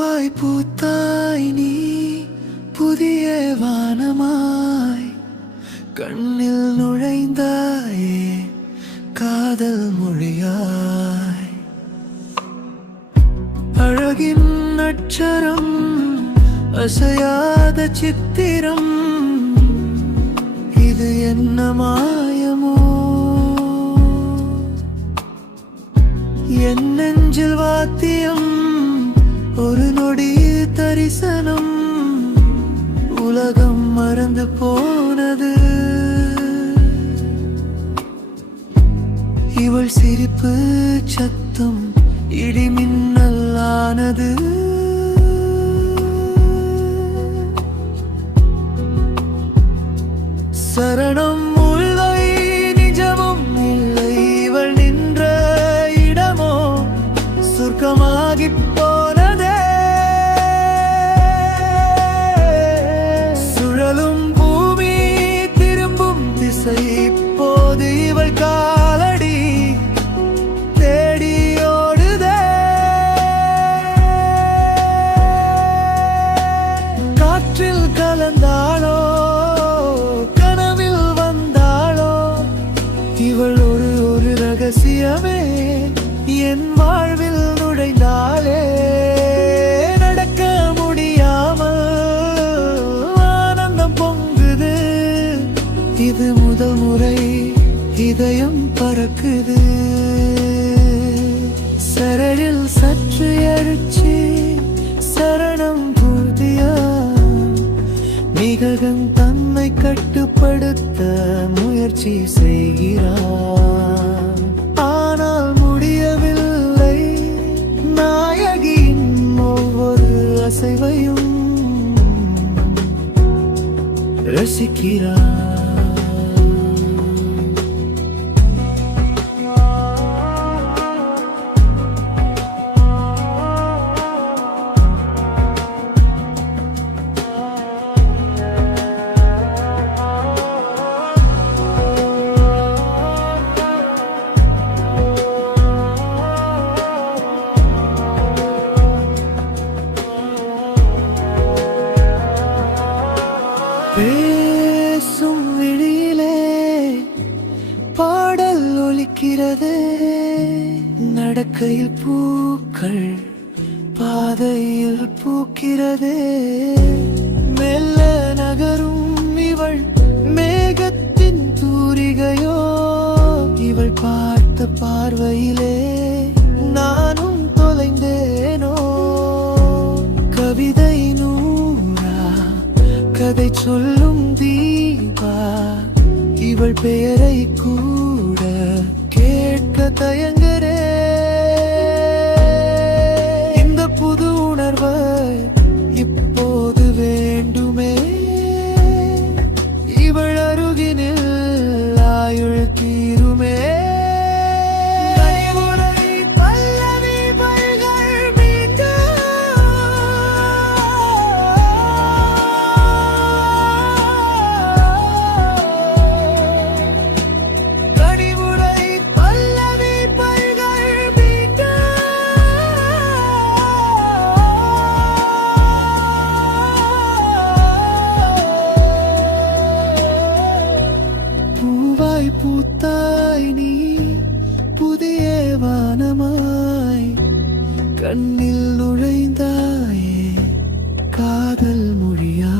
பூவாய் பூத்தாய் நீ புதிய வானமாய் கண்ணில் நுழைந்தாயே காதல் மொழியாய் அழகின் அட்சரம் அசையாத சித்திரம் இது என்ன மாயமோ என் நெஞ்சில் வாத்தியம் ஒரு நொடியில் தரிசனம் உலகம் மறந்து போனது இவள் சிரிப்பு சத்தம் இடிமின்னலானது சரணம் முல்லை நிஜமும் இல்லை இவள் நின்ற இடமோ சொர்க்கமாகி போனதே சுழலும் பூமி திரும்பும் திசை இப்போது இவள் காலடி தேடி ஓடுதே காற்றில் கலந்தாளோ இவள் ஒரு ரகசியமே என் வாழ்வில் நுழைந்தாளே நடக்க முடியாமல் ஆனந்தம் பொங்குது இது முதல் முறை இதயம் பறக்குது சரழில் சற்று எழுச்சி சரணம் பூர்த்தியா மிககன் தன்னை கட்டுப்படுத்த முயற்சி செய்கிறான் ஆனால் முடியவில்லை நாயகியின் ஒவ்வொரு அசைவையும் ரசிக்கிறான் பேசும் விழியிலே பாடல் ஒலிக்கிறதே நடக்கையில் பூக்கள் பாதையில் பூக்கிறதே மெல்ல நகரும் இவள் மேகத்தின் தூரிகையோ இவள் பார்த்த பார்வையிலே நானும் தொலைந்தேனோ கவிதை கதை சொல்லும் தீபா இவள் பெயரை கூட கேட்க தயங்குறே இந்த புது உணர்வு இப்போது வேண்டுமே இவள் அருகினில் ஆயுள் தீருமே பூத்தாய் நீ புதிய வானமாய் கண்ணில் நுழைந்தாயே காதல் மொழியா